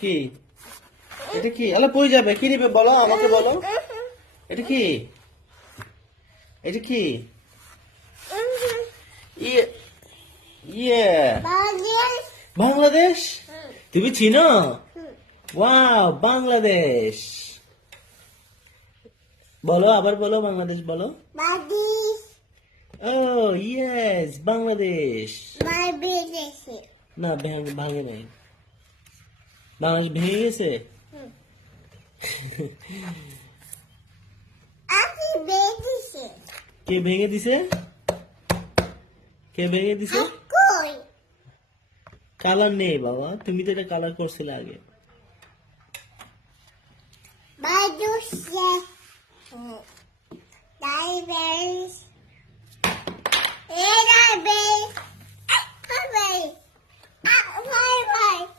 কি এটা কি? আলে পড়ে যাবে। কি নিবে বলো, আমাকে বলো। এটা কি? এটা কি? ইয়ে ইয়ে বাংলাদেশ। তুমি চিনো? ওয়াও, বাংলাদেশ। বলো, আবার বলো, বাংলাদেশ বলো। ও ইয়েস, বাংলাদেশ। না, ভাঙে নাই। বাংলাদেশ ভেঙে গেছে। কে ভেঙে দিছে? কে ভেঙে দিছে? কালার নেই বাবা, তুমি তো এটা কালার করছিলে আগে। Bye bye.